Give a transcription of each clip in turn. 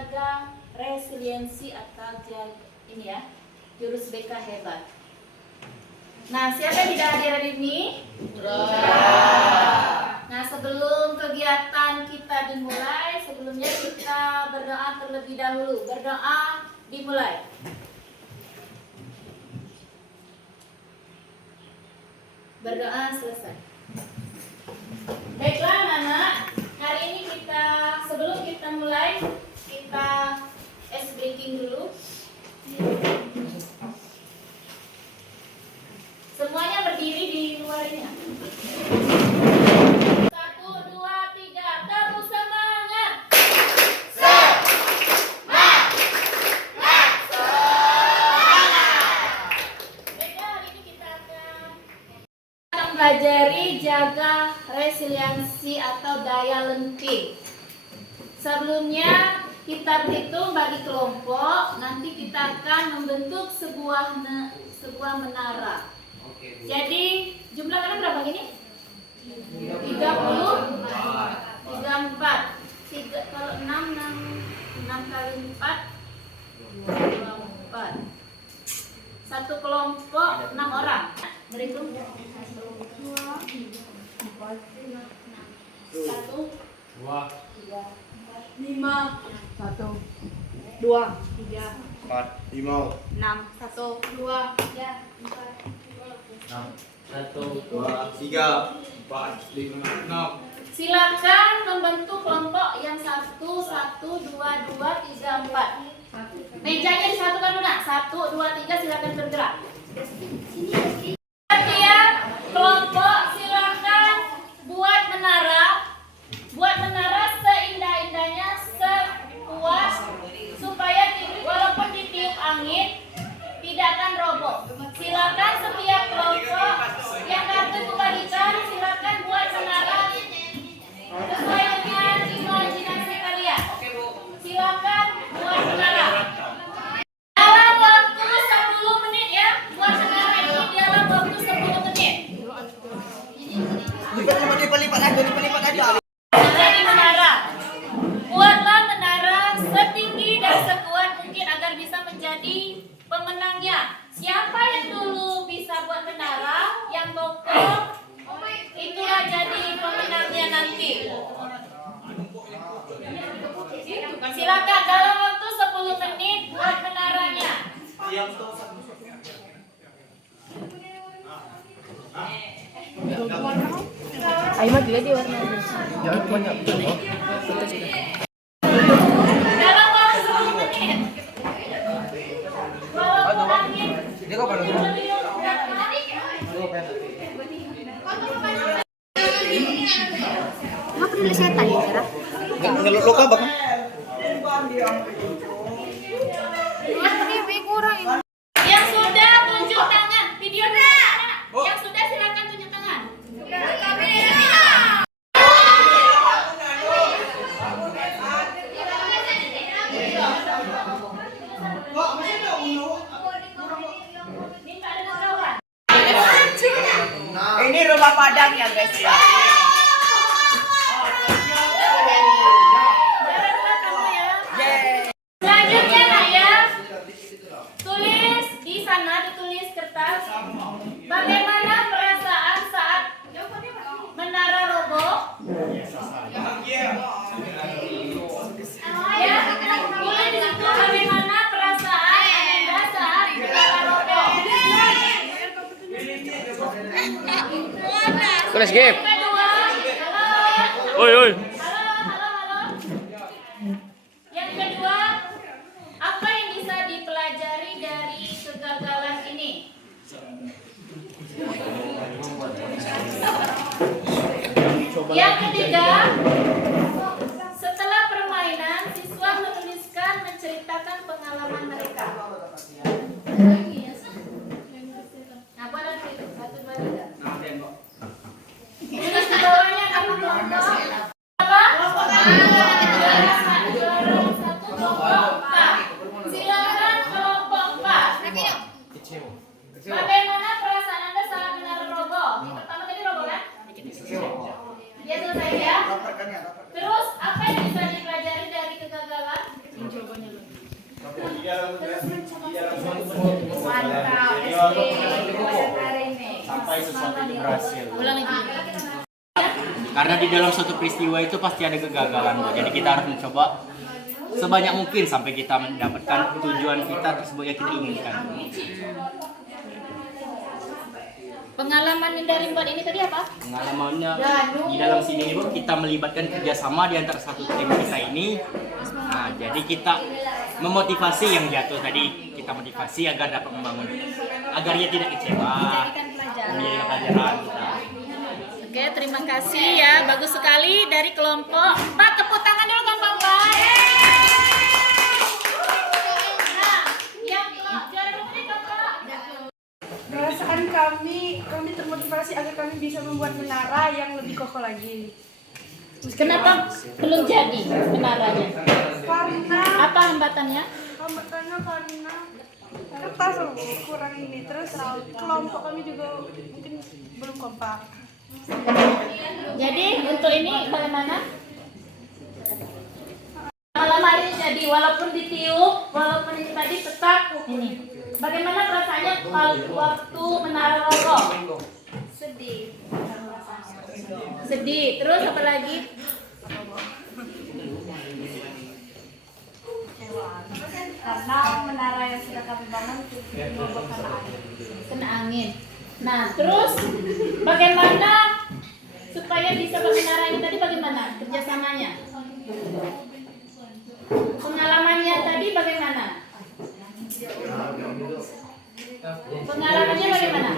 jaga resiliensi atau ini ya, jurus BK hebat. Nah, siapa yang tidak hadir hari ini? Nah, sebelum kegiatan kita dimulai, sebelumnya kita berdoa terlebih dahulu. Berdoa dimulai. Berdoa selesai. Baiklah anak-anak, hari ini sebelum kita mulai, kita ice breaking dulu. Semuanya berdiri di luar ini. 1, 2, 3, terus semangat. Baiklah, hari ini kita akan mempelajari jaga resiliensi atau daya lenting. Sebelumnya kita berhitung bagi kelompok, nanti kita akan membentuk sebuah menara. Jadi jumlah kalian berapa gini? 30, 34. Kalau 6 kali 4 24. Satu kelompok 6 orang. Berhitung 1, 2, 3, 5, 1, 2, 3, 4, 5, 6, 1, 2, 3, 4, 1, 2, 3, 4, 5, 6. Silakan membentuk kelompok yang 1, 1, 2, 2, 3, 4. Mejanya disatukan dulu nak. 1, 2, 3 silakan bergerak. Latihan kelompok, silakan buat menara. Buat menara seindah-indahnya, sekuat supaya walaupun ditiup angin tidak akan roboh. Silakan setiap kelompok yang kartu kebagikan, silakan buat menara sesuai dengan imajinasi kalian. Silakan buat menara. Dalam waktu 10 menit ya, buat menara ini dalam waktu 10 menit. Lipat aja. Jadi menara. Buatlah menara setinggi dan sekuat mungkin agar bisa menjadi pemenangnya. Siapa yang dulu bisa buat menara, yang kokoh, itulah jadi pemenangnya nanti. Silakan dalam waktu 10 menit buat menaranya. Ayo mah juga dia warna. Dalam waktu 10 menit. Walaupun angin Apa penulis setan ya, Kira? Ngeluk apa? Ini kurang ini. yang sudah tunjuk tangan. Videonya. Yang sudah silakan tunjuk tangan. Minta dengan kawan. Ini rumah Padang ya guys ya. Jalanlah kamu ya. Selanjutnya nak ya. Tulis di sana, ditulis kertas. Bagaimana perasaan saat menara roboh? Ya, boleh di situ bagaimana perasaan Anda saat menara roboh? Kelas game. Kedua, halo. Oi, oi. Halo. Yang kedua, apa yang bisa dipelajari dari kegagalan ini? Yang ketiga, setelah permainan, siswa menuliskan menceritakan pengalaman mereka. Nah, buat itu 1, 2, 3. Tulis di bawahnya nama kelompok. Mantap, SD. Sampai sesuatu itu berhasil. Ulang lagi. Karena di dalam suatu peristiwa itu pasti ada kegagalan, Bu. Jadi kita harus mencoba sebanyak mungkin sampai kita mendapatkan tujuan kita tersebut yang kita inginkan. Pengalaman yang dari buat ini tadi apa? Pengalamannya di dalam sini Bu, kita melibatkan kerjasama di antara satu tim kita ini. Nah, jadi kita memotivasi yang jatuh tadi, kita motivasi agar dapat membangun, agar ia tidak kecewa, menjadi pelajaran kita. Oke, terima kasih ya. Bagus sekali dari kelompok. Pak, tepuk tangan dulu kan, Pak. Nah, yang juara berapa nih, Kakak? Perasaan kami termotivasi agar kami bisa membuat menara yang lebih kokoh lagi. Kenapa belum jadi menaranya? Karena Apa hambatannya? hambatannya karena kertas kurang ini, terus kelompok kami juga mungkin belum kompak. Jadi untuk ini bagaimana? Malam hari ini jadi walaupun ditiup, walaupun ini tadi tetap ini. Bagaimana perasaannya kalau waktu menara roboh? Sedih. Sedih. Terus apa lagi? Karena menara yang sudah kami bangun roboh karena angin. Kena angin. Nah, terus bagaimana supaya bisa bermenara ini tadi bagaimana kerjasamanya? Pengalamannya tadi bagaimana? Pengalamannya bagaimana?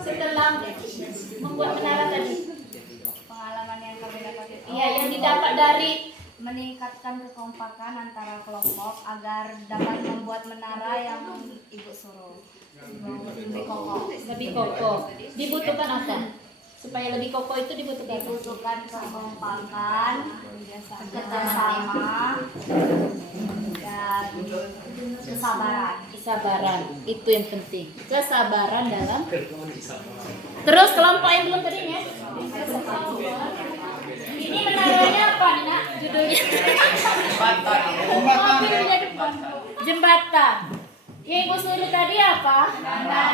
Setelah membuat menara tadi? Pengalaman yang kami dapat itu Iya, yang didapat dari meningkatkan kekompakan antara kelompok agar dapat membuat menara yang ibu suruh lebih kokoh. lebih kokoh. Dibutuhkan apa? Supaya lebih kokoh itu dibutuhkan apa? Dibutuhkan kekompakan, kerjasama, dan kesabaran. Kesabaran, itu yang penting. Kesabaran dalam. Terus kelompok yang belum tadi ya? Ini menaranya apa nih nak? Judulnya? Jembatan. Yang ibu suruh tadi apa?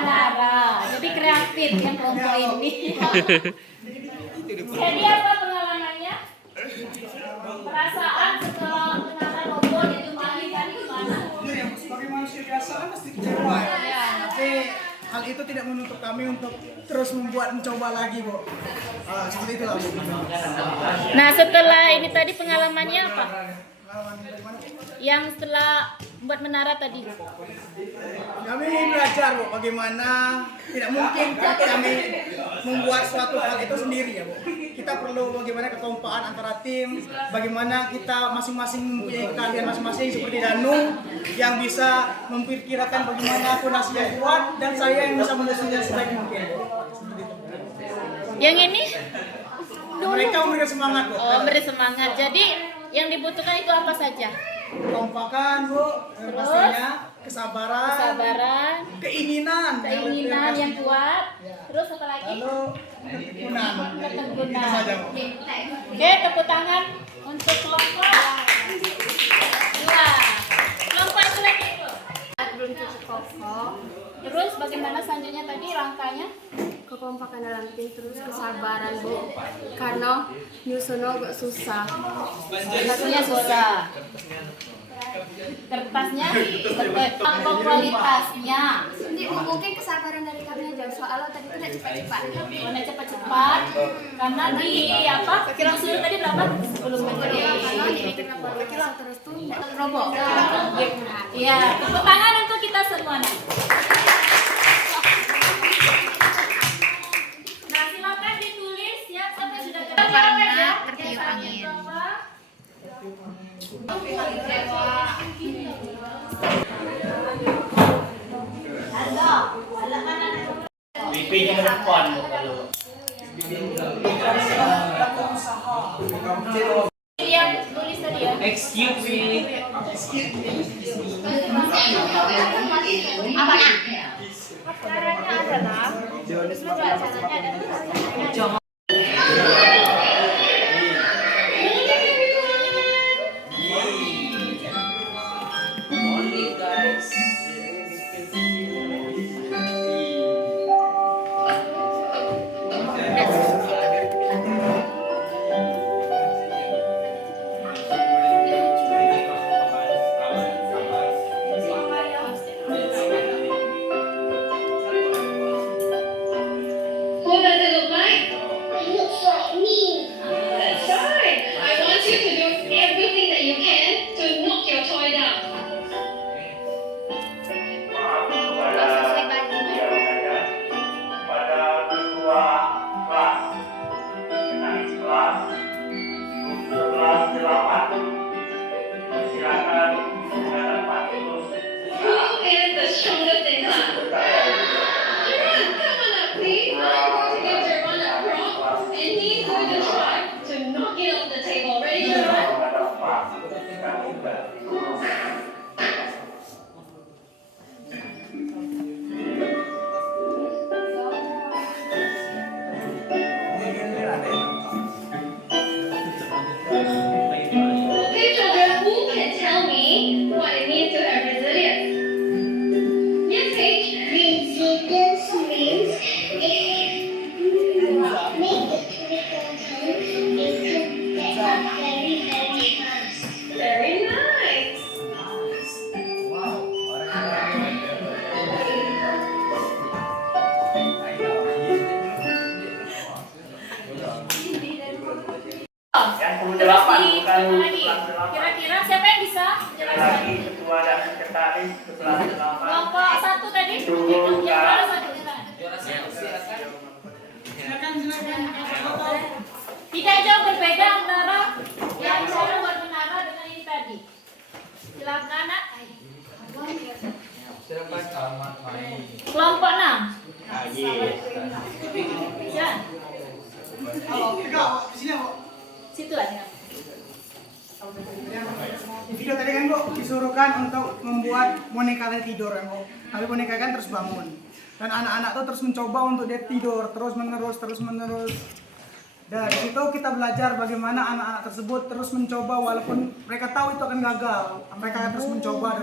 Nara. Jadi kreatif yang kelompok ini. Jadi apa pengalamannya? Perasaan setelah menara roboh itu tadi gimana? Sebagai manusia biasa kan pasti kecewa ya. Tapi hal itu tidak menutup kami untuk terus mencoba lagi, Bu. Seperti itulah, Bu. Nah setelah ini tadi pengalamannya apa? Pengalaman dari mana? Yang setelah buat menara tadi. Kami belajar, Bu, bagaimana tidak mungkin kami membuat suatu hal itu sendiri ya, Bu. Kita perlu bagaimana kekompakan antara tim, bagaimana kita masing-masing mempunyai keahlian masing-masing seperti Danu yang bisa memperkirakan bagaimana fondasi yang kuat dan saya yang bisa menyusunnya sebaik mungkin. Seperti itu. Yang ini? Mereka memberikan semangat, Bu. Oh beri semangat. Jadi yang dibutuhkan itu apa saja? Kekompakan, Bu, pastinya kesabaran, Kesabaran, keinginan yang kuat. Terus apa lagi? lalu ketekunan. Ketekunan. Itu saja, Bu. Oke, tepuk tangan untuk kelompok dua. Kelompok itu lagi Bu. Belum cukup kokoh, Terus bagaimana selanjutnya tadi rangkanya? kekompakan dalam tim, terus kesabaran, Bu. Karena nyusun agak susah. Satunya susah. Kertasnya apa kualitasnya? Mungkin kesabaran dari kami aja, soalnya tadi tidak cepat-cepat. Mana cepat-cepat karena di apa? Kita suruh tadi berapa? 10 menit. Terus tuh roboh. Iya, tepuk tangan untuk kita semua nih. Nah, silakan ditulis ya sampai sudah Karena tertiup angin. BP-nya ke depan Bu, kalau yang tulis tadi ya. excuse me. Apa nak? Caranya adalah kira-kira siapa yang bisa jelaskan? ketua dan sekretaris setelah selama Kelompok satu tadi, yang juara satu. Tidak jauh berbeda antara yang cara buat menara dengan ini tadi. Silakan nak. Kelompok 6. Ya. Situ aja. Di video tadi kan Bu disuruhkan untuk membuat boneka yang tidur kan Bu. Tapi boneka kan terus bangun. Dan anak-anak tuh terus mencoba untuk dia tidur terus menerus. Dan di situ kita belajar bagaimana anak-anak tersebut terus mencoba walaupun mereka tahu itu akan gagal. Mereka akan terus mencoba.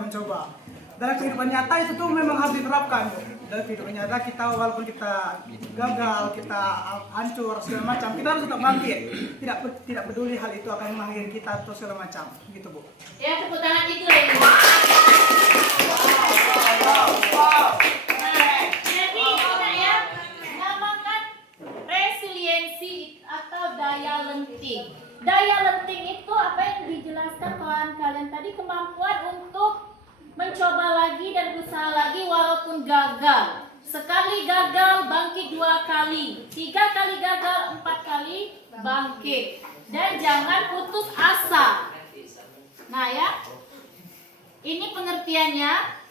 Dalam kehidupan nyata itu tuh memang harus diterapkan. Dalam kehidupan nyata kita walaupun kita gagal, kita hancur segala macam, kita harus tetap bangkit. Tidak peduli hal itu akan mengakhiri kita atau segala macam. Gitu Bu. Ya, tepuk tangan itu lagi. Jadi kita ya namakan resiliensi atau daya lenting. Daya lenting itu apa yang dijelaskan kawan kalian tadi, kemampuan untuk mencoba lagi dan berusaha lagi walaupun gagal. Sekali gagal bangkit 2 kali, 3 kali gagal 4 kali bangkit. Dan jangan putus asa. Nah ya, ini pengertiannya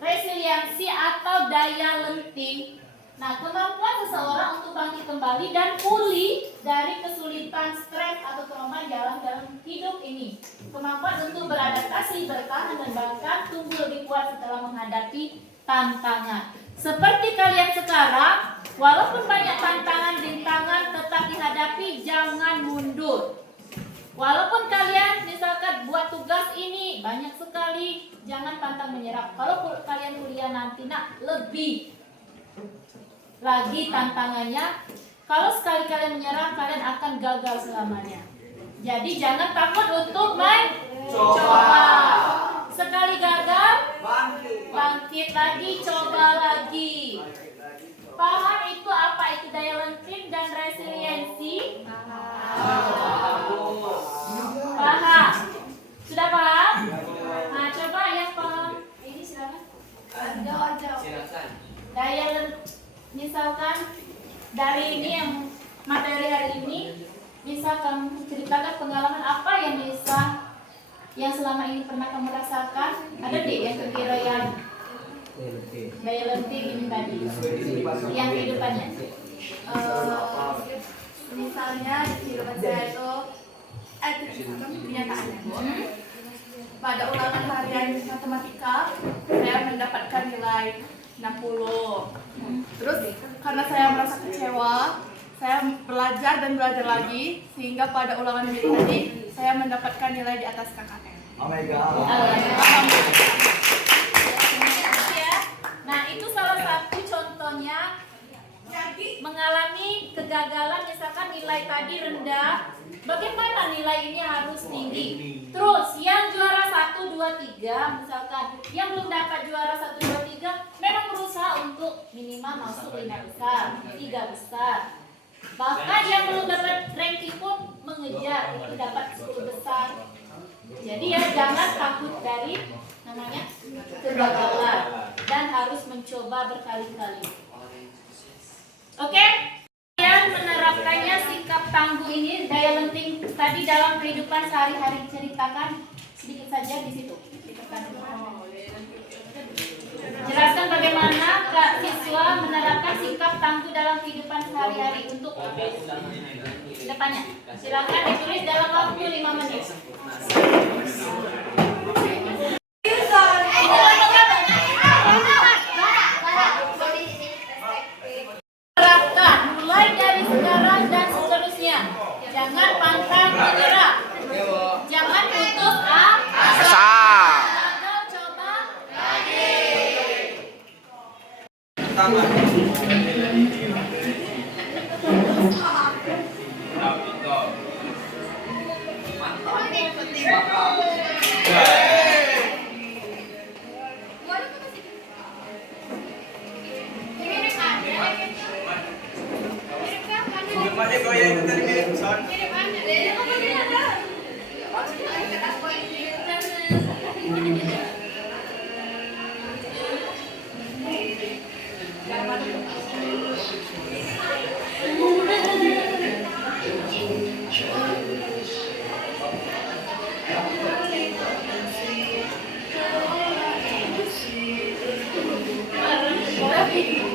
resiliensi atau daya lenting. Nah, kemampuan seseorang untuk bangkit kembali dan pulih dari kesulitan, stres atau trauma dalam hidup ini. Kemampuan untuk beradaptasi, bertahan dan bahkan tumbuh lebih kuat setelah menghadapi tantangan. Seperti kalian sekarang, walaupun banyak tantangan, rintangan tetap dihadapi, jangan mundur. Walaupun kalian misalkan buat tugas ini banyak sekali, jangan pantang menyerah. Kalau kalian kuliah nanti nak lebih lagi tantangannya. Kalau sekali kalian menyerah, kalian akan gagal selamanya. Jadi jangan takut untuk mencoba. Sekali gagal, bangkit lagi, coba lagi. Paham itu apa itu daya lenting dan resiliensi? Paham? Sudah paham? Nah, coba yang paham ini silakan. Daya lenting, misalkan dari ini yang materi hari ini, bisa kamu ceritakan pengalaman apa yang selama ini pernah kamu rasakan? Ada deh yang kira yang daya lenting ini tadi, yang kehidupannya. Misalnya di kehidupan saya itu kenyataannya pada ulangan harian matematika saya mendapatkan nilai 60. Terus karena saya merasa kecewa, saya belajar dan belajar lagi sehingga pada ulangan ini tadi saya mendapatkan nilai di atas KKM. Oh my god. Nah, itu salah satu contohnya mengalami kegagalan, misalkan nilai tadi rendah, bagaimana nilai ini harus tinggi. Terus yang juara 1, 2, 3 misalkan, yang belum dapat juara 1, 2, 3 memang berusaha untuk minimal masuk 5 besar, 3 besar. Bahkan yang belum dapat ranking pun mengejar untuk dapat 10 besar. Jadi ya jangan takut dari namanya kegagalan dan harus mencoba berkali-kali. Oke? Kalian menerapkannya sikap tangguh ini, daya lenting tadi dalam kehidupan sehari-hari, diceritakan sedikit saja di situ. Jelaskan bagaimana Kak siswa menerapkan sikap tangguh dalam kehidupan sehari-hari untuk depannya. Silakan ditulis dalam waktu 5 menit. Terapkan mulai dari sekarang dan seterusnya. Jangan pantang menyerah. Jangan putus asa. Gagal coba lagi. baik.